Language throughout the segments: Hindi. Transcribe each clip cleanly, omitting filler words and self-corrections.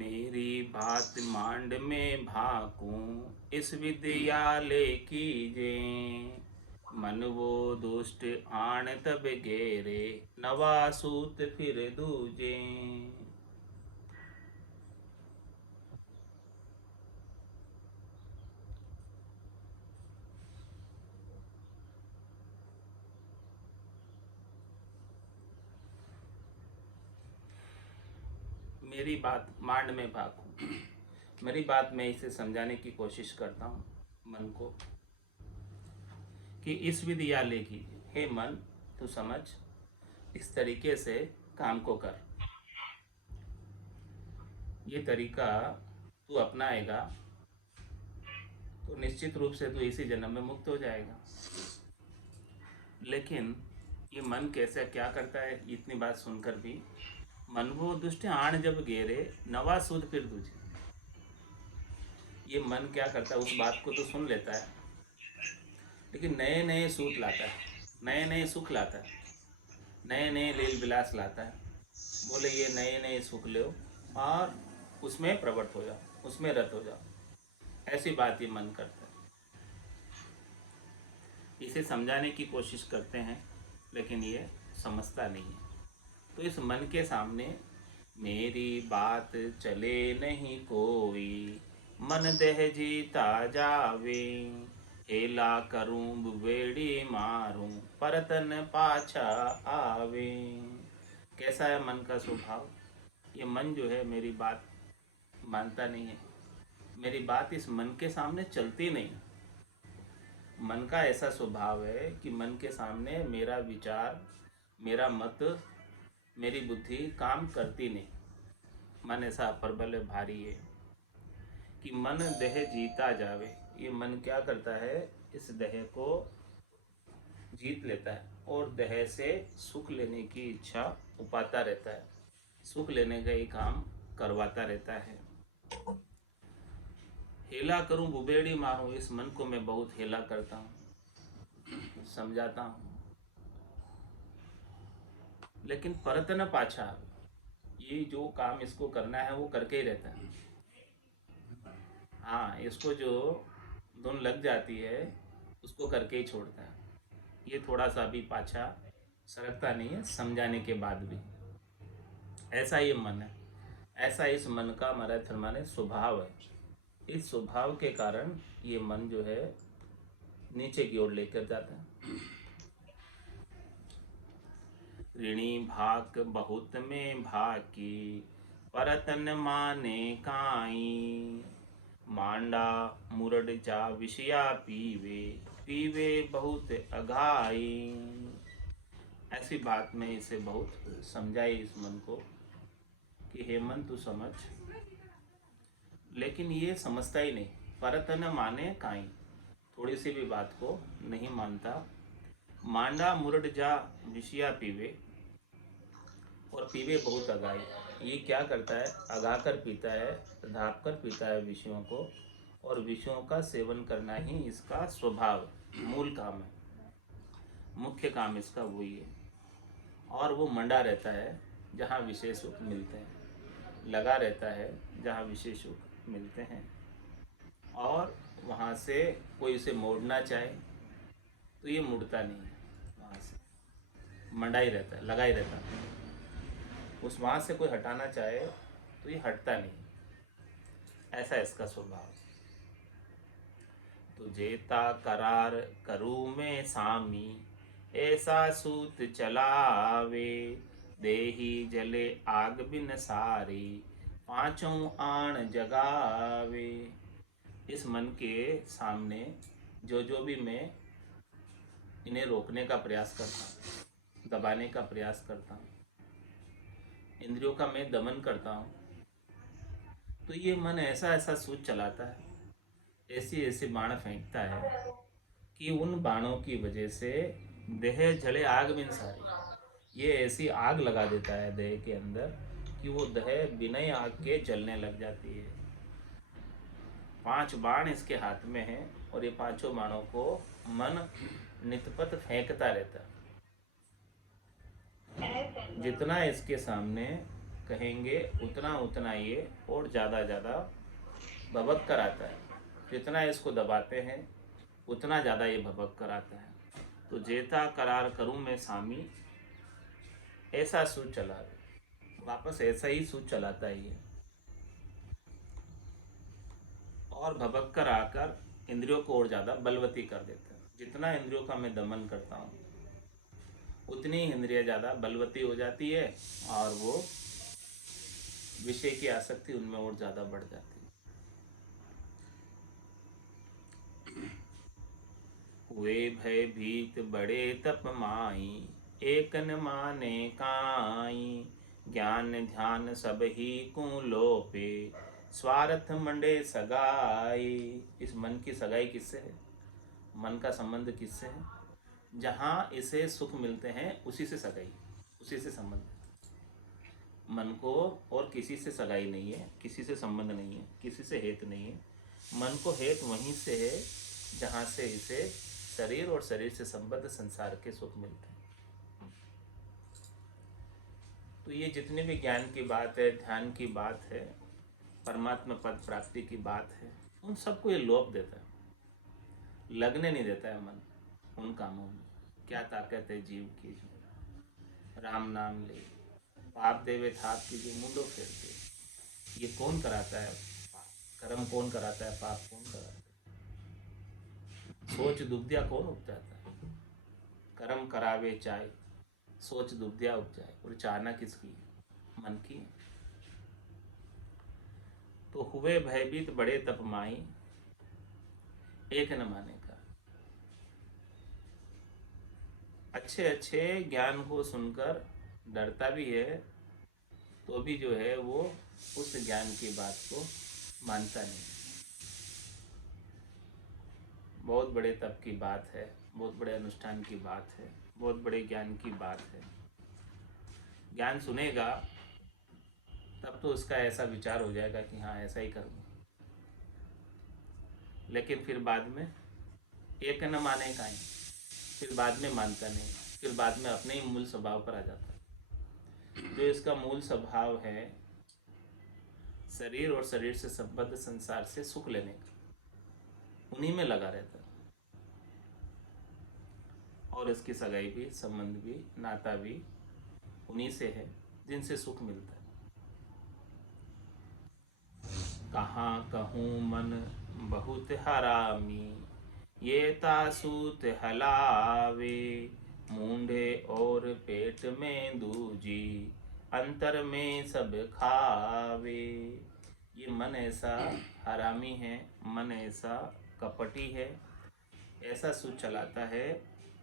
मेरी बात मांड में भाकूं इस विद्यालय कीजे। मन वो दुष्ट आण तब गेरे, नवा सूत फिर दूजे। मेरी बात मांड में भाकूं, मेरी बात मैं इसे समझाने की कोशिश करता हूँ मन को कि इस विद्यालय की, हे मन तू समझ, इस तरीके से काम को कर। ये तरीका तू अपनाएगा तो निश्चित रूप से तू इसी जन्म में मुक्त हो जाएगा। लेकिन ये मन कैसे क्या करता है, इतनी बात सुनकर भी मन वो दुष्ट आण जब गेरे, नवा सूद फिर तुझे। ये मन क्या करता है, उस बात को तो सुन लेता है लेकिन नए नए सूत लाता है, नए नए सुख लाता है, नए नए लील विलास लाता है। बोले ये नए नए सुख लो और उसमें प्रवृत्त हो जाओ, उसमें रत हो जाओ। ऐसी बात ये मन करता है। इसे समझाने की कोशिश करते हैं लेकिन ये समझता नहीं है। तो इस मन के सामने मेरी बात चले नहीं कोई, मन देह जीता जावे। हेला करूं बेड़ी मारूं, परतन पाछा आवे। कैसा है मन का स्वभाव? ये मन जो है मेरी बात मानता नहीं है, मेरी बात इस मन के सामने चलती नहीं। मन का ऐसा स्वभाव है कि मन के सामने मेरा विचार, मेरा मत, मेरी बुद्धि काम करती नहीं। मन ऐसा प्रबल है, भारी है कि मन देह जीता जावे। ये मन क्या करता है, इस देह को जीत लेता है और देह से सुख लेने की इच्छा उपाता रहता है, सुख लेने का ही काम करवाता रहता है। हेला करूं बुबेड़ी मारूं, इस मन को मैं बहुत हेला करता हूँ, समझाता हूँ, लेकिन परत न पाछा। ये जो काम इसको करना है वो करके ही रहता है। हाँ, इसको जो धुन लग जाती है उसको करके ही छोड़ता है। ये थोड़ा सा भी पाछा सरकता नहीं है, समझाने के बाद भी। ऐसा ये मन है, ऐसा इस मन का मैराथन माने स्वभाव है। इस स्वभाव के कारण ये मन जो है नीचे की ओर लेकर जाता है। ऋणी भाक बहुत में भाकी, परतन माने काई। मांडा मुरड जा विषया पीवे, पीवे बहुत अघाई। ऐसी बात में इसे बहुत समझाई इस मन को कि हे मन तू समझ, लेकिन ये समझता ही नहीं। परतन माने काई, थोड़ी सी भी बात को नहीं मानता। मांडा मुरड जा विषया पीवे, और पीवे बहुत अगाई। ये क्या करता है, अगा कर पीता है, ढाप कर पीता है विषयों को, और विषयों का सेवन करना ही इसका स्वभाव, मूल काम है, मुख्य काम इसका वही है। और वो मंडा रहता है जहाँ विषय सुख मिलते हैं, लगा रहता है जहाँ विषय सुख मिलते हैं, और वहाँ से कोई इसे मोड़ना चाहे तो ये मुड़ता नहीं है, वहाँ से मंडा ही रहता है, लगा ही रहता है। उस वहाँ से कोई हटाना चाहे तो ये हटता नहीं। ऐसा इसका स्वभाव। तो जेता करार करूँ मैं सामी, ऐसा सूत चलावे। देही जले आग बिन सारी, पांचों आण जगावे। इस मन के सामने जो भी मैं इन्हें रोकने का प्रयास करता हूँ, दबाने का प्रयास करता हूँ, इंद्रियों का मैं दमन करता हूँ, तो ये मन ऐसा ऐसा सूच चलाता है, ऐसी ऐसी बाण फेंकता है कि उन बाणों की वजह से देह जले आग बिन सारी। ये ऐसी आग लगा देता है देह के अंदर कि वो देह बिना ही आग के जलने लग जाती है। 5 बाण इसके हाथ में है और ये पांचों बाणों को मन नितपत फेंकता रहता है। जितना इसके सामने कहेंगे उतना उतना ये और ज़्यादा भभक कर आता है। जितना इसको दबाते हैं उतना ज़्यादा ये भभक कर आता है। तो जेता करार करूँ मैं सामी, ऐसा सूझ चला, वापस ऐसा ही सूझ चलाता है ये, और भभक कर आकर इंद्रियों को और ज़्यादा बलवती कर देता है। जितना इंद्रियों का मैं दमन करता हूँ उतनी इंद्रियाँ ज़्यादा बलवती हो जाती है और वो विषय की आसक्ति उनमें और ज़्यादा बढ़ जाती है। हुए भय भीत बड़े तप माई, एक न माने काई, ज्ञान ध्यान सब ही को लोपे, स्वार्थ मंडे सगाई। इस मन की सगाई किससे है? मन का संबंध किससे है? जहाँ इसे सुख मिलते हैं उसी से सगाई, उसी से संबंध। मन को और किसी से सगाई नहीं है, किसी से संबंध नहीं है, किसी से हेत नहीं है। मन को हेत वहीं से है जहाँ से इसे शरीर और शरीर से संबद्ध संसार के सुख मिलते हैं। तो ये जितने भी ज्ञान की बात है, ध्यान की बात है, परमात्मा पद प्राप्ति की बात है, उन सबको ये लोप देता है, लगने नहीं देता है मन उन कामों में। क्या ताकत है जीव की, जो राम नाम ले, पाप देवे थाप की जो मुंडो फेर दे। ये कौन कराता है? कर्म कौन कराता है? पाप कौन कराता है? सोच दुब्धिया कौन उपजाता है? कर्म करावे चाहे, सोच दुब्धिया उपजाए। और चाहना किसकी है? मन की। तो हुए भयभीत बड़े तप माई, एक न माने का। अच्छे अच्छे ज्ञान को सुनकर डरता भी है, तो भी जो है वो उस ज्ञान की बात को मानता नहीं। बहुत बड़े तप की बात है, बहुत बड़े अनुष्ठान की बात है, बहुत बड़े ज्ञान की बात है। ज्ञान सुनेगा तब तो उसका ऐसा विचार हो जाएगा कि हाँ ऐसा ही करूँगा, लेकिन फिर बाद में एक न माने का ही, फिर बाद में मानता नहीं, फिर बाद में अपने ही मूल स्वभाव पर आ जाता है। जो इसका मूल स्वभाव है शरीर और शरीर से संबद्ध संसार से सुख लेने का, उन्हीं में लगा रहता है। और इसकी सगाई भी, संबंध भी, नाता भी उन्हीं से है जिनसे सुख मिलता है। कहाँ कहूँ मन बहुत हरामी, ये तासूत हलावे, मूंढे और पेट में दूजी, अंतर में सब खावे। ये मन ऐसा हरामी है, मन ऐसा कपटी है, ऐसा सूझ चलाता है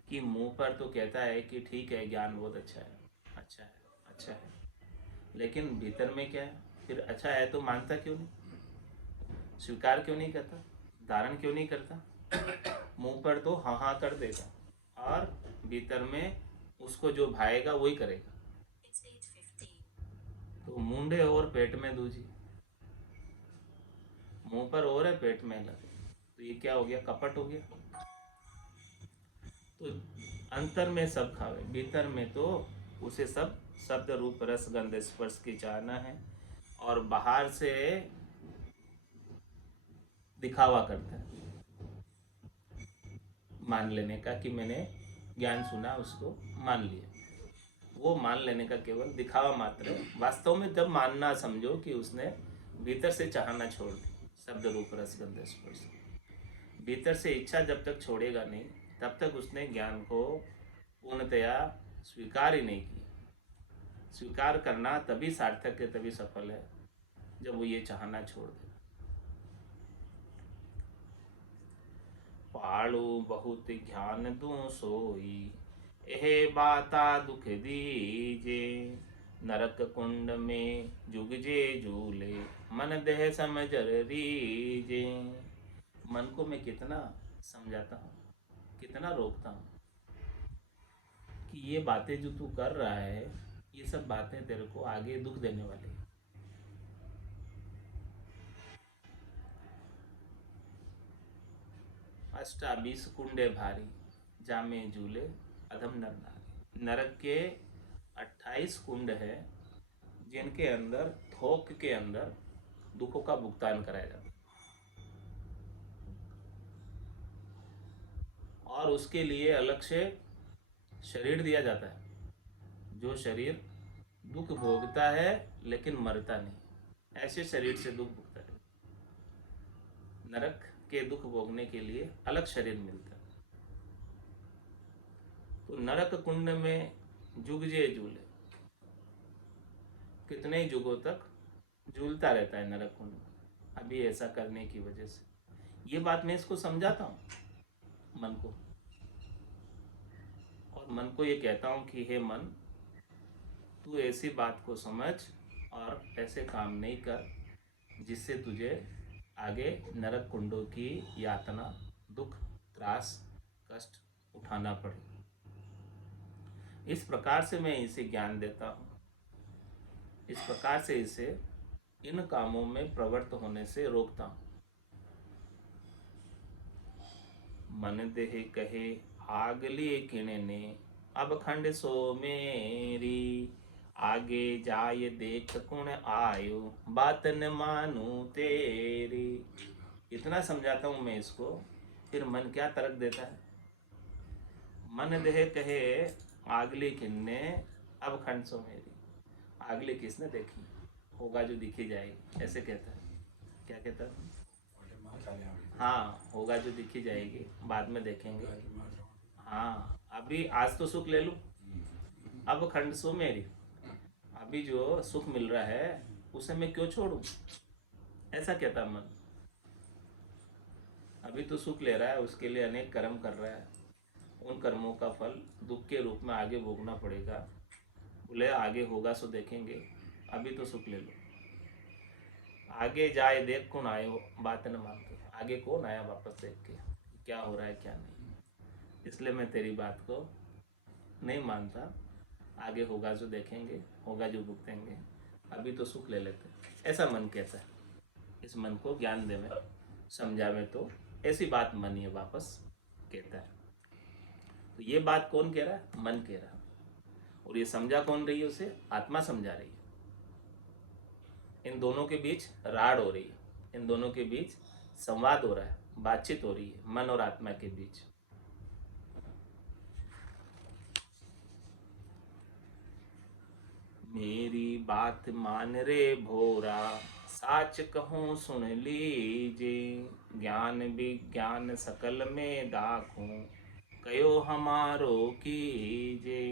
कि मुंह पर तो कहता है कि ठीक है ज्ञान बहुत अच्छा है, अच्छा है, अच्छा है, लेकिन भीतर में क्या है? फिर अच्छा है तो मानता क्यों नहीं, स्वीकार क्यों नहीं करता, धारण क्यों नहीं करता? मुंह पर तो हाँ हाँ कर देगा और भीतर में उसको जो भाएगा वही करेगा। तो मुंडे और पेट में दूजी, मुंह पर और है पेट में अलग, तो ये क्या हो गया? कपट हो गया। तो अंतर में सब खावे, भीतर में तो उसे सब शब्द रूप रस गंध स्पर्श की चाहना है, और बाहर से दिखावा करता है मान लेने का कि मैंने ज्ञान सुना, उसको मान लिया। वो मान लेने का केवल दिखावा मात्र है। वास्तव में जब मानना समझो कि उसने भीतर से चाहना छोड़ दी, शब्द रूप रस गंध स्पर्श, भीतर से इच्छा जब तक छोड़ेगा नहीं तब तक उसने ज्ञान को पूर्णतया स्वीकार ही नहीं किया। स्वीकार करना तभी सार्थक है, तभी सफल है जब वो ये चाहना छोड़ दे। पाड़ू बहुत ज्ञान दूं सोई, एह बाता दुख दीजे, नरक कुंड में जुगजे झूले, मन देह समझर रीजे। मन को मैं कितना समझाता हूँ, कितना रोकता हूँ कि ये बातें जो तू कर रहा है, ये सब बातें तेरे को आगे दुख देने वाली है। अष्टाबीस कुंडे भारी, जामे झूले अधम नर नारी। नरक के 28 कुंड है जिनके अंदर थोक के अंदर दुखों का भुगतान कराया जाता है, और उसके लिए अलग से शरीर दिया जाता है, जो शरीर दुख भोगता है लेकिन मरता नहीं, ऐसे शरीर से दुख भोगता है। नरक के दुख भोगने के लिए अलग शरीर मिलता है। तो नरक कुंड में जुगजे झूले, कितने ही युगों तक झूलता रहता है नरक कुंड में, अभी ऐसा करने की वजह से। ये बात मैं इसको समझाता हूँ मन को, और मन को ये कहता हूँ कि हे मन, तू ऐसी बात को समझ और ऐसे काम नहीं कर जिससे तुझे आगे नरक कुंडों की यातना, दुख, त्रास, कष्ट उठाना पड़े। इस प्रकार से मैं इसे ज्ञान देता हूँ, इस प्रकार से इसे इन कामों में प्रवृत्त होने से रोकता हूँ। मन देह कहे आगली किणने, अब खंड सो मेरी, आगे जाय देख कुण आयो, बात न मानू तेरी। इतना समझाता हूँ मैं इसको, फिर मन क्या तर्क देता है। मन देह कहे आगली किन्ने, अब खंड सो मेरी। आगली किसने देखी, होगा जो दिखी जाएगी, ऐसे कहता है। क्या कहता है? हाँ, होगा जो दिखी जाएगी, बाद में देखेंगे। हाँ, अभी आज तो सुख ले लूँ, अब खंड सो मेरी। अभी जो सुख मिल रहा है उसे मैं क्यों छोड़ूं, ऐसा कहता मन। अभी तो सुख ले रहा है, उसके लिए अनेक कर्म कर रहा है, उन कर्मों का फल दुख के रूप में आगे भोगना पड़ेगा। बोले आगे होगा सो देखेंगे, अभी तो सुख ले लो। आगे जाए देख कौन आयो, बात न मानते। आगे कौन आया वापस देख के क्या हो रहा है क्या नहीं, इसलिए मैं तेरी बात को नहीं मानता। आगे होगा जो देखेंगे, होगा जो भुगतेंगे, अभी तो सुख ले लेते, ऐसा मन कहता है। इस मन को ज्ञान देवे, समझावे तो ऐसी बात मन ये वापस कहता है। तो ये बात कौन कह रहा है? मन कह रहा है। और ये समझा कौन रही है उसे? आत्मा समझा रही है। इन दोनों के बीच राड हो रही है, इन दोनों के बीच संवाद हो रहा है, बातचीत हो रही है मन और आत्मा के बीच। मेरी बात मान रे भोरा, साच कहूँ सुन लीजे, ज्ञान विज्ञान सकल में दाखूं, कयो हमारो कीजे।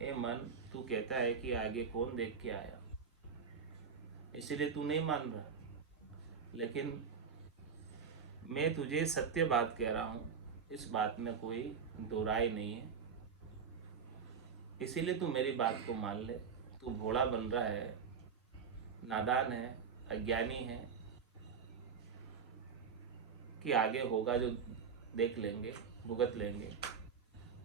हे मन, तू कहता है कि आगे कौन देख के आया, इसीलिए तू नहीं मान रहा, लेकिन मैं तुझे सत्य बात कह रहा हूँ, इस बात में कोई दो राय नहीं है, इसीलिए तू मेरी बात को मान ले। तू भोला बन रहा है, नादान है, अज्ञानी है, कि आगे होगा जो देख लेंगे, भुगत लेंगे,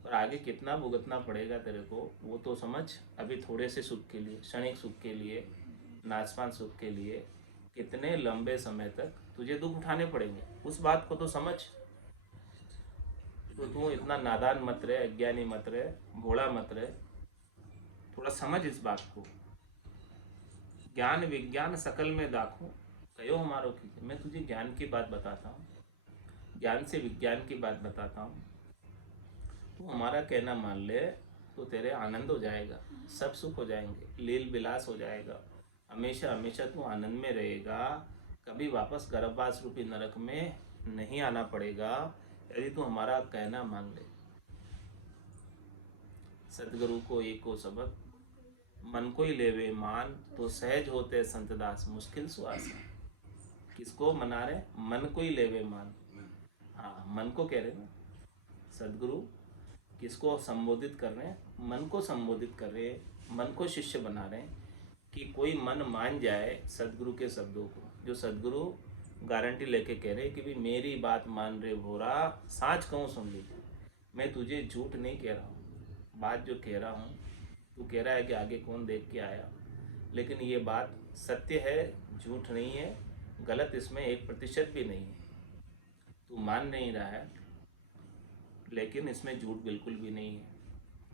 और आगे कितना भुगतना पड़ेगा तेरे को वो तो समझ। अभी थोड़े से सुख के लिए, क्षणिक सुख के लिए, नाचपान सुख के लिए कितने लंबे समय तक तुझे दुख उठाने पड़ेंगे, उस बात को तो समझ। तो तू इतना नादान मत रहे, अज्ञानी मत रहे, भोला मत रहे, थोड़ा समझ इस बात को। ज्ञान विज्ञान सकल में दाखूं, कयो हमारो कीजिए। मैं तुझे ज्ञान की बात बताता हूँ, ज्ञान से विज्ञान की बात बताता हूँ, तू हमारा कहना मान ले तो तेरे आनंद हो जाएगा, सब सुख हो जाएंगे, लील विलास हो जाएगा, हमेशा हमेशा तू आनंद में रहेगा, कभी वापस गर्भवास रूपी नरक में नहीं आना पड़ेगा, यदि तू हमारा कहना मान ले। सदगुरु को एको सबक, मन को ही लेवे मान, तो सहज होते संतदास मुश्किल सुआस। किसको मना रहे? मन को ही लेवे मान। हाँ, मन को कह रहे ना, सदगुरु किसको संबोधित कर रहे हैं? मन को संबोधित कर रहे हैं, मन को शिष्य बना रहे हैं, कि कोई मन मान जाए सदगुरु के शब्दों को, जो सदगुरु गारंटी लेके कह रहे हैं कि भाई मेरी बात मान रहे भोरा, साँच कहूँ सुन लीजिए, मैं तुझे झूठ नहीं कह रहा हूँ, बात जो कह रहा हूँ, तू कह रहा है कि आगे कौन देख के आया, लेकिन ये बात सत्य है, झूठ नहीं है, गलत इसमें 1% भी नहीं है। तू मान नहीं रहा है, लेकिन इसमें झूठ बिल्कुल भी नहीं है,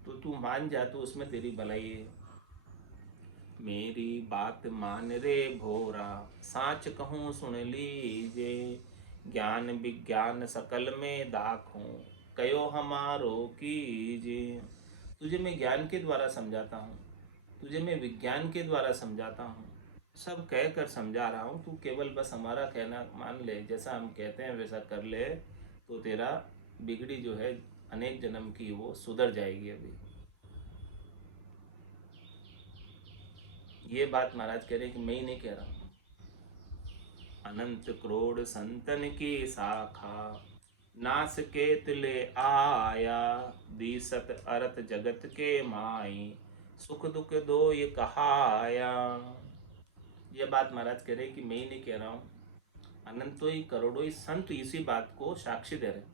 तो तू मान जा, तो उसमें तेरी भलाई है। मेरी बात मान रे भोरा, साच कहूँ सुन लीजे। ज्ञान विज्ञान सकल में दाखूं, कयो हमारो कीजे। तुझे मैं ज्ञान के द्वारा समझाता हूँ, तुझे मैं विज्ञान के द्वारा समझाता हूँ, सब कह कर समझा रहा हूँ। तू केवल बस हमारा कहना मान ले, जैसा हम कहते हैं वैसा कर ले, तो तेरा बिगड़ी जो है अनेक जन्म की वो सुधर जाएगी। अभी ये बात महाराज कह रहे हैं कि मैं ही नहीं कह रहा हूँ। अनंत करोड़ संतन की शाखा, नास के तिले आया। दीसत अरत जगत के माई, सुख दुख दो ये कहाया। ये बात महाराज कह रहे हैं कि मैं ही नहीं कह रहा हूँ, अनंतों ही करोड़ों ही संत इसी बात को साक्षी दे रहे हैं,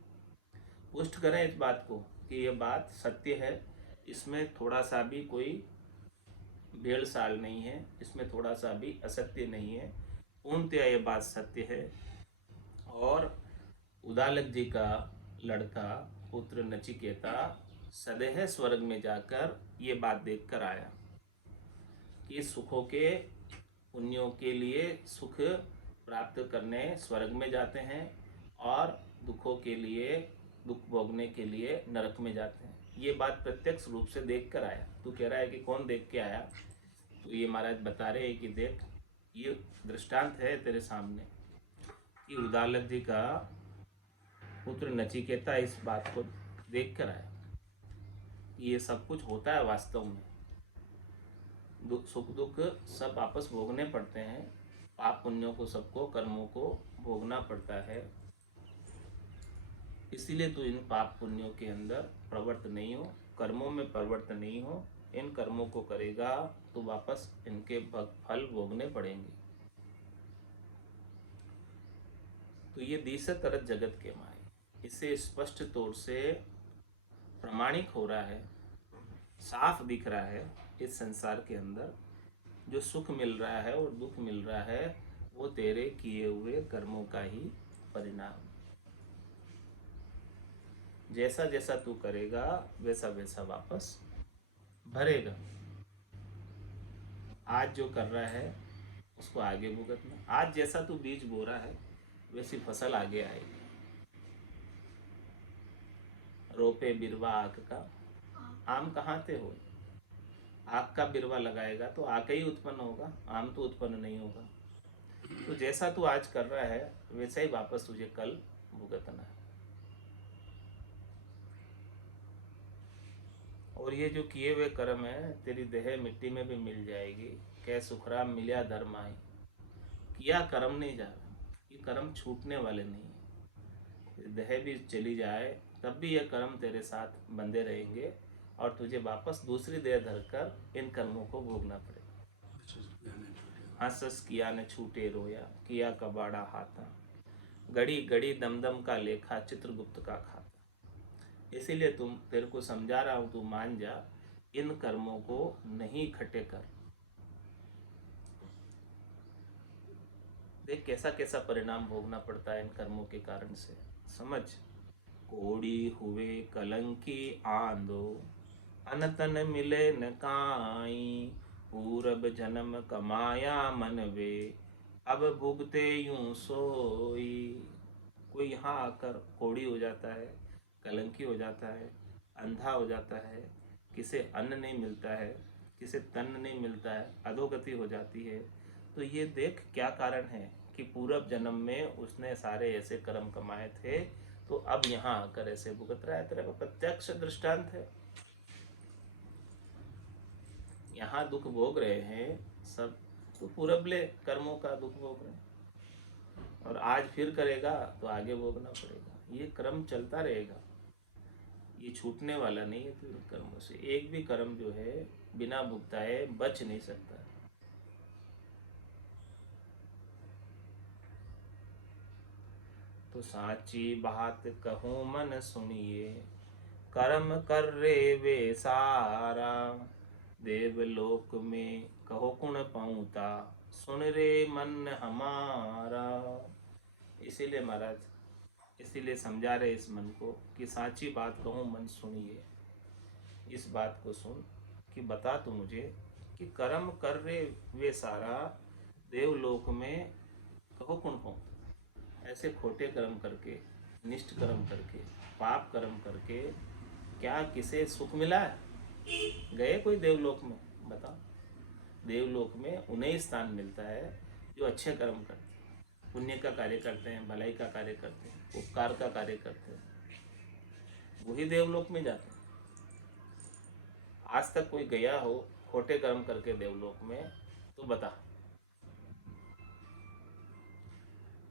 पुष्ट करें इस बात को कि ये बात सत्य है। इसमें थोड़ा सा भी कोई भेड़ साल नहीं है, इसमें थोड़ा सा भी असत्य नहीं है, पूर्णतया ये बात सत्य है। और उदालक जी का लड़का पुत्र नचिकेता सदैह स्वर्ग में जाकर ये बात देखकर आया कि सुखों के पुण्यों के लिए सुख प्राप्त करने स्वर्ग में जाते हैं और दुखों के लिए दुख भोगने के लिए नरक में जाते हैं। ये बात प्रत्यक्ष रूप से देख कर आया। तू कह रहा है कि कौन देख के आया, तो ये महाराज बता रहे हैं कि देख, ये दृष्टांत है तेरे सामने कि उदालक जी का पुत्र नचिकेता इस बात को देख कर आया। ये सब कुछ होता है वास्तव में, सुख दुख सब आपस भोगने पड़ते हैं, पाप पुण्यों को, सबको कर्मों को भोगना पड़ता है। इसीलिए तू इन पाप पुण्यों के अंदर प्रवृत्त नहीं हो, कर्मों में प्रवृत्त नहीं हो। इन कर्मों को करेगा तो वापस इनके फल भोगने पड़ेंगे। तो ये दीसत अरत जगत के माए, इससे स्पष्ट तौर से प्रमाणिक हो रहा है, साफ दिख रहा है इस संसार के अंदर जो सुख मिल रहा है और दुख मिल रहा है वो तेरे किए हुए कर्मों का ही परिणाम। जैसा जैसा तू करेगा वैसा वैसा वापस भरेगा। आज जो कर रहा है उसको आगे भुगतना। आज जैसा तू बीज बो रहा है वैसी फसल आगे आएगी। रोपे बिरवा आक का, आम कहाँ से हो। आक का बिरवा लगाएगा तो आके ही उत्पन्न होगा, आम तो उत्पन्न नहीं होगा। तो जैसा तू आज कर रहा है वैसा ही वापस तुझे कल भुगतना है। और ये जो किए हुए कर्म है तेरी देह मिट्टी में भी मिल जाएगी। कह सुखराम मिलिया धर्म आई, किया कर्म नहीं जा रहा, ये कर्म छूटने वाले नहीं है। देह भी चली जाए तब भी ये कर्म तेरे साथ बंधे रहेंगे और तुझे वापस दूसरी देह धरकर इन कर्मों को भोगना पड़ेगा। हंस किया न छूटे रोया, किया कबाड़ा हाथा। गड़ी गड़ी दमदम का लेखा, चित्रगुप्त का खाता। इसीलिए तेरे को समझा रहा हूँ, तू मान जा, इन कर्मों को नहीं इकट्ठे कर। देख कैसा कैसा परिणाम भोगना पड़ता है इन कर्मों के कारण से, समझ। कोड़ी हुए कलंकी आंदो, अनतन मिले न काई। पूरब जन्म कमाया मन वे, अब भुगते यूं सोई। कोई यहाँ आकर कोड़ी हो जाता है, कलंकी हो जाता है, अंधा हो जाता है, किसे अन्न नहीं मिलता है, किसे तन नहीं मिलता है, अधोगति हो जाती है। तो ये देख क्या कारण है कि पूर्व जन्म में उसने सारे ऐसे कर्म कमाए थे, तो अब यहाँ आकर ऐसे भुगत रहा है। तेरे को प्रत्यक्ष दृष्टांत है। यहाँ दुख भोग रहे हैं सब, तो पूरबले कर्मों का दुख भोग रहे हैं, और आज फिर करेगा तो आगे भोगना पड़ेगा। ये क्रम चलता रहेगा, ये छूटने वाला नहीं है। तो कर्मों से एक भी कर्म जो है बिना भुगताए बच नहीं सकता। तो साची बात कहूँ मन सुनिए, कर्म कर रे वे सारा। देवलोक में कहो कुण पाऊता, सुन रे मन हमारा। इसीलिए महाराज, इसीलिए समझा रहे इस मन को कि साची बात कहूँ मन सुनिए। इस बात को सुन कि बता तू मुझे कि कर्म कर रे वे सारा देवलोक में कहो कौन पहुँच। ऐसे खोटे कर्म करके, निष्ठ कर्म करके, पाप कर्म करके क्या किसे सुख मिला है? गए कोई देवलोक में? बताओ। देवलोक में उन्हें स्थान मिलता है जो अच्छे कर्म करते हैं, पुण्य का कार्य करते हैं, भलाई का कार्य करते हैं, उपकार का कार्य करते हैं, वही देवलोक में जाते हैं। आज तक कोई गया हो खोटे कर्म करके देवलोक में तो बता।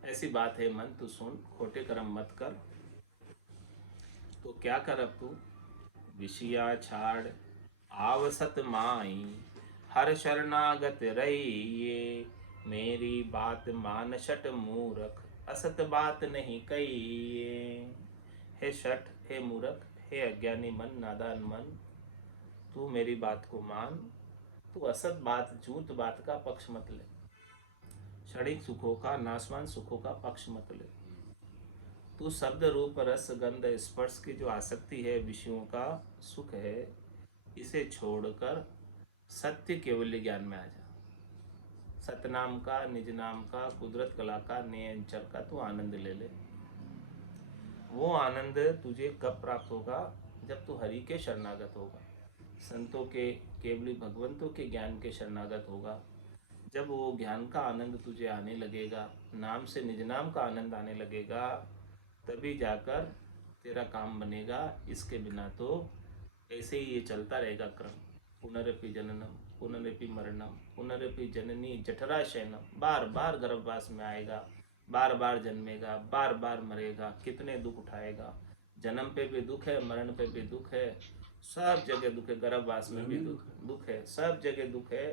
ऐसी बात है मन, तू सुन, खोटे कर्म मत कर। तो क्या कर अब तू? विषया छाड़ आवसत माई, हर शरणागत रहिए। मेरी बात मान शट मूरख, असत बात नहीं कहिए। हे शठ, हे मूरख, हे अज्ञानी मन, नादान मन, तू मेरी बात को मान। तू असत बात, झूठ बात का पक्ष मत ले। क्षणिक सुखों का, नाशवान सुखों का पक्ष मत ले। तू शब्द रूप रस गंध स्पर्श की जो आसक्ति है, विषयों का सुख है, इसे छोड़कर सत्य केवल ज्ञान में आ जा। सतनाम का, निज नाम का, कुदरत कला का, नियंचर का तू आनंद ले ले। वो आनंद तुझे कब प्राप्त होगा? जब तू हरि के शरणागत होगा, संतों के, केवली भगवंतों के ज्ञान के शरणागत होगा। जब वो ज्ञान का आनंद तुझे आने लगेगा, नाम से निज नाम का आनंद आने लगेगा, तभी जाकर तेरा काम बनेगा। इसके बिना तो ऐसे ही ये चलता रहेगा क्रम। पुनरपि जननम पुनरपि मरणम पुनरपि जननी जठरा शयनम। बार बार गर्भवास में आएगा, बार बार जन्मेगा, बार बार मरेगा, कितने दुख उठाएगा। जन्म पे भी दुख है, मरण पे भी दुख है, सब जगह दुख है। गर्भवास में भी दुख है, सब जगह दुख है।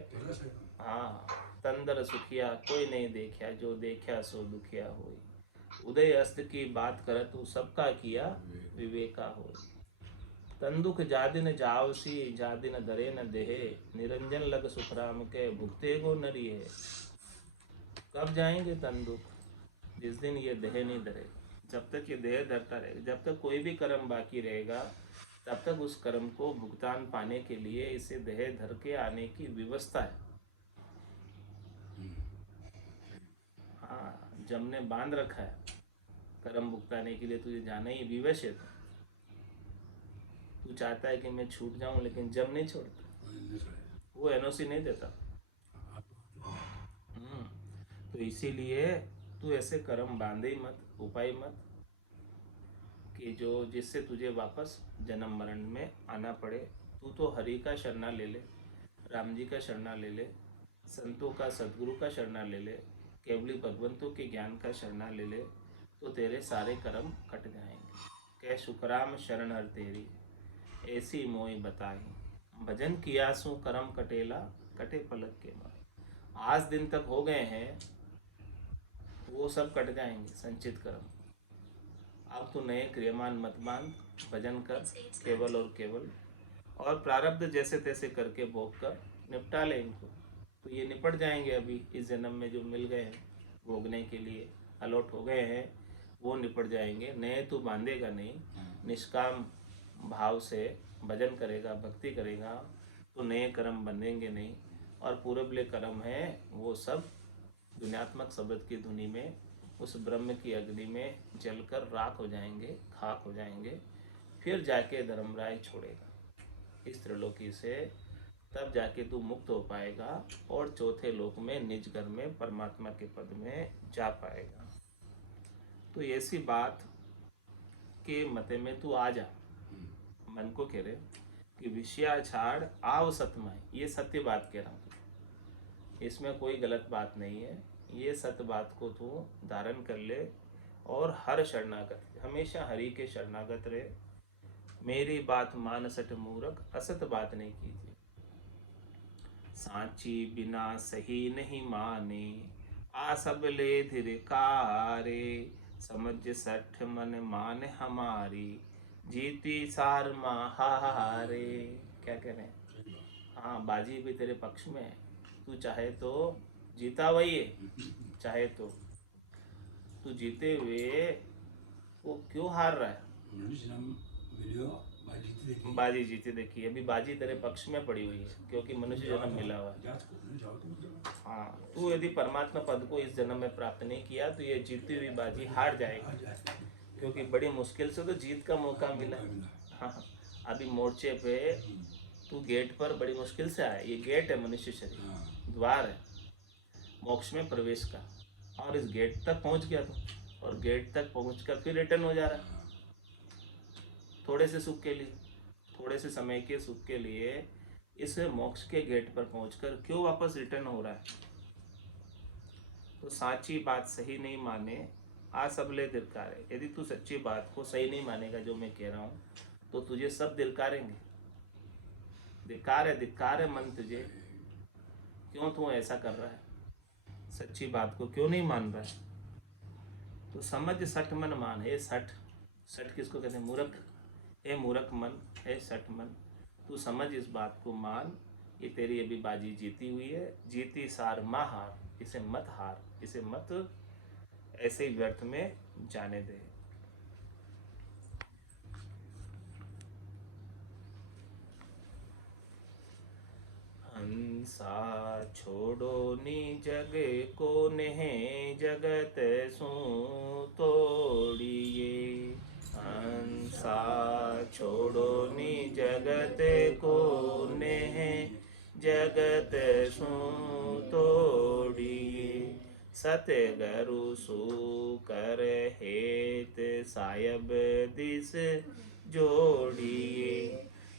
हाँ, तंदर सुखिया कोई नहीं देखा, जो देखा सो दुखिया होई। उदय अस्त की बात कर तू, सबका किया विवेका हो। तंदुख जादिन जावसी, जादिन दरे न देहे। निरंजन लग सुखराम के, भुगते गो नरी है। कब जाएंगे तंदुख? जिस दिन ये देह नहीं धरे। जब तक ये देह धरता रहेगा, जब तक कोई भी कर्म बाकी रहेगा, तब तक उस कर्म को भुगतान पाने के लिए इसे देह धर के आने की व्यवस्था है। हाँ, जमने बांध रखा है कर्म भुगताने के लिए, तुझे जाना ही विवश है। तू चाहता है कि मैं छूट जाऊं, लेकिन जम नहीं छोड़ता, वो एनओसी नहीं देता। तो इसीलिए तू ऐसे कर्म बांधे ही मत, उपाय मत, कि जो जिससे तुझे वापस जन्म मरण में आना पड़े। तू तो हरि का शरणा ले ले, राम जी का शरणा ले ले, संतों का, सदगुरु का शरणा ले ले, केवली भगवंतों के ज्ञान का शरणा ले ले, तो तेरे सारे कर्म कट जाएंगे। कह सुखराम शरण हर तेरी, ऐसी मोई बताई। भजन किया सु कर्म कटेला, कटे पलक के मार। आज दिन तक हो गए हैं, वो सब कट जाएंगे संचित कर्म। अब तो नए क्रियमान मत बांध, भजन कर केवल और केवल, और प्रारब्ध जैसे तैसे करके भोग कर निपटा ले इनको। तो ये निपट जाएंगे अभी इस जन्म में, जो मिल गए हैं भोगने के लिए, अलॉट हो गए हैं, वो निपट जाएंगे। नए तू बांधेगा नहीं, निष्काम भाव से भजन करेगा, भक्ति करेगा, तो नए कर्म बंधेंगे नहीं। और पूर्वले कर्म है वो सब दुनियात्मक शब्द की धुनी में, उस ब्रह्म की अग्नि में जलकर राख हो जाएंगे, खाक हो जाएंगे। फिर जाके धर्मराय छोड़ेगा इस त्रिलोकी से, तब जाके तू मुक्त हो पाएगा और चौथे लोक में निज घर में परमात्मा के पद में जा पाएगा। तो ऐसी बात के मते में तू आ जा। मन को कह रहे कि विषया छाड़ आव सतमय, ये सत्य बात कह रहा हूँ, इसमें कोई गलत बात नहीं है। ये सत्य बात को तू धारण कर ले और हर शरणागत, हमेशा हरि के शरणागत रहे। मेरी बात मान सठ मूरख, असत बात नहीं कीजिए। सांची बिना सही नहीं माने, आ सब ले धिरकारे। समझ सठ मन मान हमारी, जीती सार महारे। क्या कह रहे हैं? हाँ, बाजी भी तेरे पक्ष में है। तू चाहे तो जीता वही है, चाहे तो तू जीते हुए वो क्यों हार रहा है? बाजी जीती देखी है। अभी बाजी तेरे पक्ष में पड़ी हुई है, क्योंकि मनुष्य जन्म मिला हुआ है। हाँ, तू यदि परमात्मा पद को इस जन्म में प्राप्त नहीं किया तो ये जीती हुई बाजी हार जाएगी, क्योंकि बड़ी मुश्किल से तो जीत का मौका मिला। हाँ, अभी मोर्चे पे तू गेट पर बड़ी मुश्किल से आया। ये गेट है मनुष्य शरीर, द्वार है मोक्ष में प्रवेश का, और इस गेट तक पहुंच गया तू, और गेट तक पहुंचकर फिर रिटर्न हो जा रहा है थोड़े से सुख के लिए, थोड़े से समय के सुख के लिए इस मोक्ष के गेट पर पहुंचकर क्यों वापस रिटर्न हो रहा है। तो साची बात सही नहीं माने आ सबले दिलकारे। यदि तू सच्ची बात को सही नहीं मानेगा जो मैं कह रहा हूँ, तो तुझे सब दिलकारेंगे। धिक्कार है मन तुझे, क्यों तू ऐसा कर रहा है, सच्ची बात को क्यों नहीं मान रहा है। तो समझ सठ मन मान है। सठ, सठ किसको कहते हैं? मूर्ख। हे मूर्ख मन, हे सठ मन, तू समझ इस बात को मान, ये तेरी अभी बाजी जीती हुई है। जीती सार माँ हार, इसे मत हार, इसे मत ऐसे ही व्यर्थ में जाने दे। हंसा छोड़ो नी जग को नेह, जगत सू तोड़िए। हंसा छोड़ो नी जगत को नेह, जगत सू तोड़िए। सतगुरु सु कर हेत सायब दिस जोड़िए।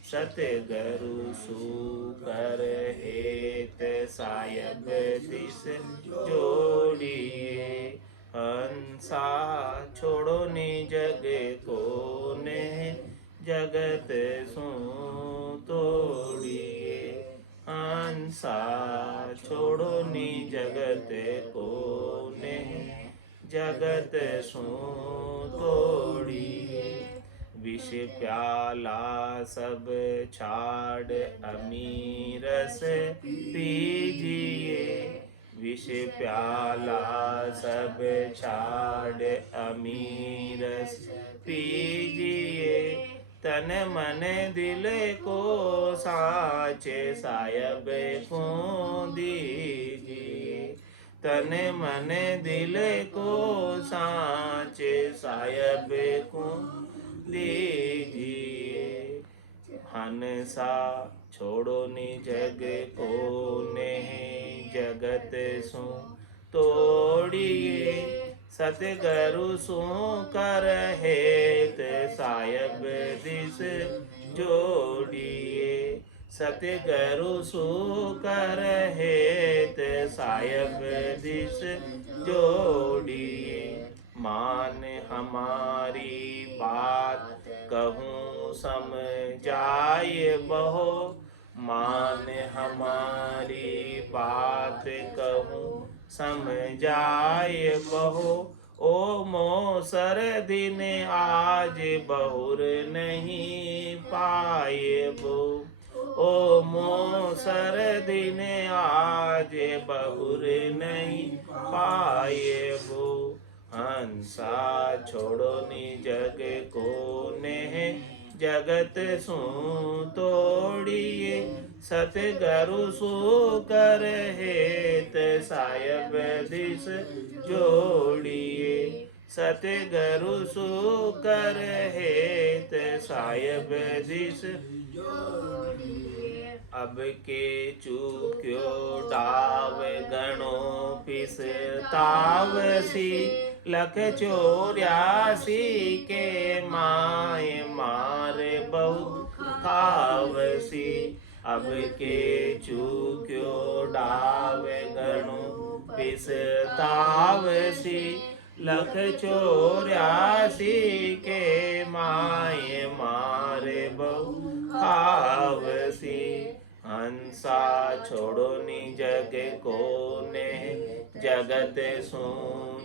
सतगुरु सु कर हेत सायब दिस जोड़िए। हंसा छोड़ो नि जग को ने, जगत सु तोड़िए। हंसा छोड़ो नि जगत को ने, जगत सु तोड़िए। विष प्याला सब छाड़ अमीरस पीजिए। विष प्याला सब छाड़ अमीरस पीजिए। तन मन दिल को साचे सायब को दीजिए। तन मन दिल को साचे सायब को दीजिए। हंसा छोड़ो नि जग को नेह, जगत सु तोड़िए। सतगुरु सु कर हेत सायब दिस जोड़िए। सतगुरु सु कर हेत सायब दिस जोड़िए। मान हमारी बात कहूँ समझाए बहो। मान हमारी बात कहूँ समझाए बहो। ओ मोसर दिन आज बहुर नहीं पाए बो। ओ मोसर दिन आज बहुर नहीं पाए बो। हंसा छोड़ो नि जग को नेह, जगत सु तोड़िए। सतगुरु सु कर हेत सायब दिस जोड़िए। सतगुरु सु कर हेत सायब दिस जोड़िए। अब के चूक्यो डाव गणो पिस तावसी। लख 84 के माय मारे बहुत खावसी। अब के चूक्यो डाव गणो पिस तावसी। लख 84 के माय मारे बहु खावसी। हंसा छोड़ो नि जग को ने, जगत सु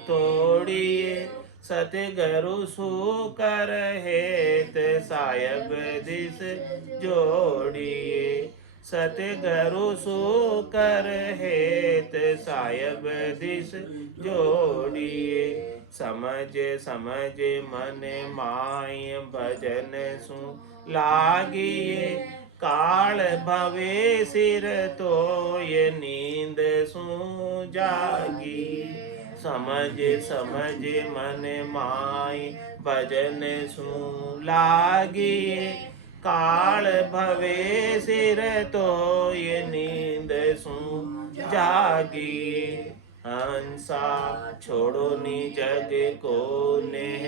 तोड़िए। सतगुरु सु कर हेत सायब दिस जोड़िए। सतगुरु सो कर हेत साहेब दिस जोड़िए। समझ समझ मन माय भजन सु लागिए। काल भवे सिर तो ये नींद सु जागी। समझ समझ मन माय भजन सु लागिए। काल भवे सिर तो ये नींद सु जागी। हंसा छोड़ो नी जग को नेह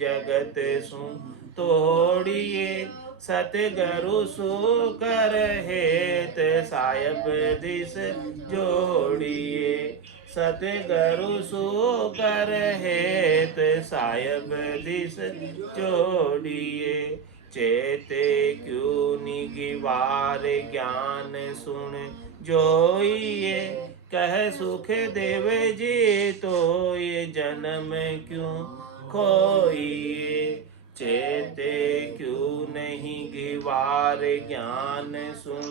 जगत सु तोड़िए। सतगुरु सु कर हेत साहेब दिस जोड़िए। सतगुरु सु कर हेत साहेब दिस जोड़िए। चेते क्यों निगिवार ज्ञान सुन जोइए। कह सुख देव जी तो ये जन्म क्यों खोइए। चेते क्यों नहीं गिवार ज्ञान सुन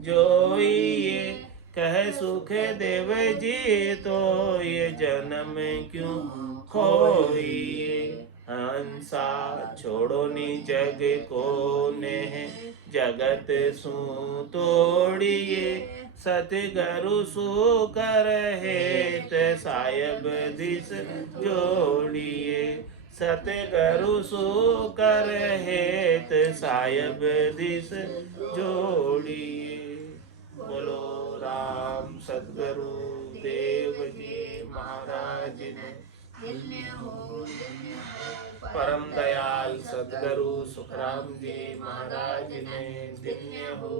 जोइए। कह सुख देव जी तो ये जन्म क्यों खोइए। हंसा छोड़ो नी जग को नेह जगत सु तोड़िए। सतगुरु सु कर हेत साहेब दिस जोड़िए। सतगुरु सु कर हेत साहेब दिस जोड़िए। बोलो राम सतगुरु देव जी महाराज ने। परम दयाल सतगुरु सुखराम जी महाराज ने। धन्य हो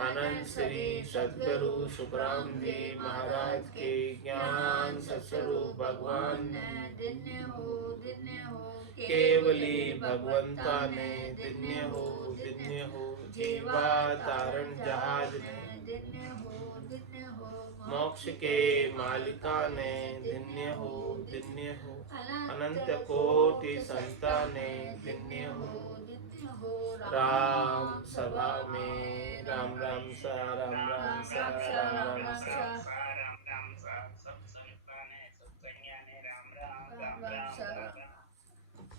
आनंद श्री सतगुरु सुखराम जी महाराज के ज्ञान सत्स्वरूप भगवान ने। केवली भगवंता ने। धन्य हो जीवा तारण जहाज ने। मोक्ष के मालिका ने। धन्य हो अनंत कोटि संताने। धन्य हो राम सभा में राम राम सा राम राम सा राम राम सा।